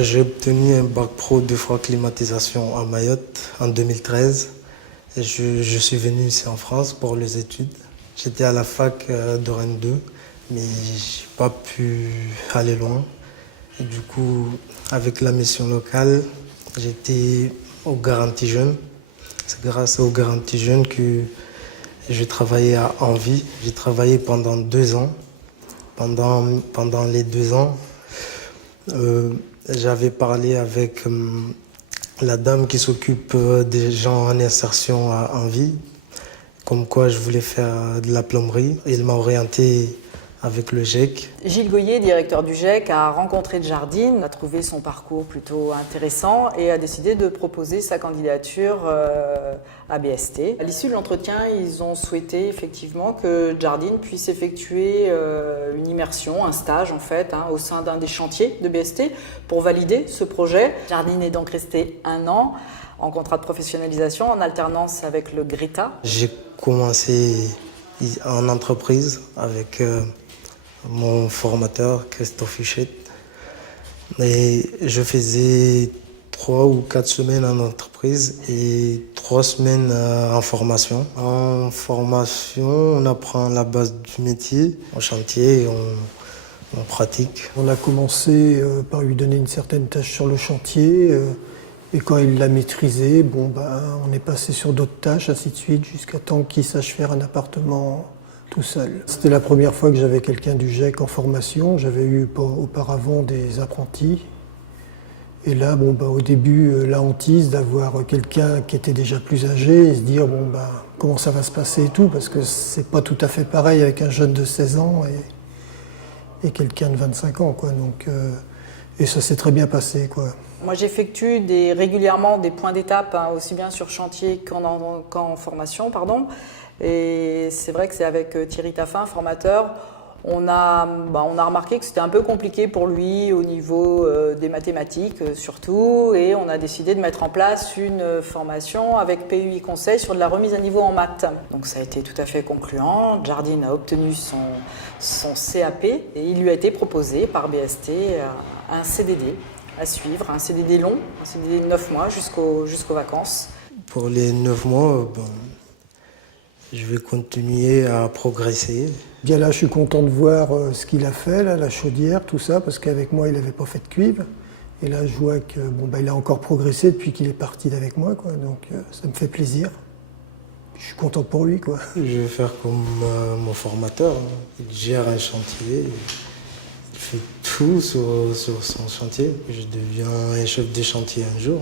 J'ai obtenu un bac pro 2 fois climatisation à Mayotte en 2013. Et je suis venu ici en France pour les études. J'étais à la fac de Rennes 2, mais j'ai pas pu aller loin. Et du coup, avec la mission locale, j'étais au Garantie Jeunes. C'est grâce au Garantie Jeunes que j'ai travaillé à Envie. J'ai travaillé pendant 2 ans. Pendant les 2 ans, j'avais parlé avec la dame qui s'occupe des gens en insertion à Envie, comme quoi je voulais faire de la plomberie. Il m'a orienté avec le GIEC. Gilles Goyer, directeur du GIEC, a rencontré Jardine, a trouvé son parcours plutôt intéressant et a décidé de proposer sa candidature à BST. À l'issue de l'entretien, ils ont souhaité effectivement que Jardine puisse effectuer une immersion, un stage en fait, au sein d'un des chantiers de BST pour valider ce projet. Jardine est donc resté 1 an en contrat de professionnalisation en alternance avec le GRITA. J'ai commencé en entreprise avec mon formateur, Christophe Huchette. Et je faisais 3 ou 4 semaines en entreprise et 3 semaines en formation. En formation, on apprend la base du métier, au chantier, et on pratique. On a commencé par lui donner une certaine tâche sur le chantier. Et quand il l'a maîtrisé, on est passé sur d'autres tâches, ainsi de suite, jusqu'à temps qu'il sache faire un appartement tout seul. C'était la première fois que j'avais quelqu'un du GIEC en formation. J'avais eu auparavant des apprentis. Et là, au début, la hantise d'avoir quelqu'un qui était déjà plus âgé et se dire, comment ça va se passer et tout, parce que c'est pas tout à fait pareil avec un jeune de 16 ans et quelqu'un de 25 ans, quoi. Donc, et ça s'est très bien passé, quoi. Moi, j'effectue régulièrement des points d'étape, aussi bien sur chantier qu'en formation, pardon. Et c'est vrai que c'est avec Thierry Taffin, formateur, on a remarqué que c'était un peu compliqué pour lui au niveau des mathématiques surtout, et on a décidé de mettre en place une formation avec PUI Conseil sur de la remise à niveau en maths. Donc ça a été tout à fait concluant. Jardine a obtenu son CAP et il lui a été proposé par BST un CDD à suivre, un CDD long, un CDD de 9 mois jusqu'aux vacances. Pour les 9 mois, je vais continuer à progresser. Bien là, je suis content de voir ce qu'il a fait, là, la chaudière, tout ça, parce qu'avec moi, il n'avait pas fait de cuivre. Et là, je vois que il a encore progressé depuis qu'il est parti d'avec moi, quoi. Donc ça me fait plaisir. Je suis content pour lui, quoi. Je vais faire comme mon formateur. Il gère un chantier, il fait tout sur son chantier. Je deviens un chef de chantier un jour.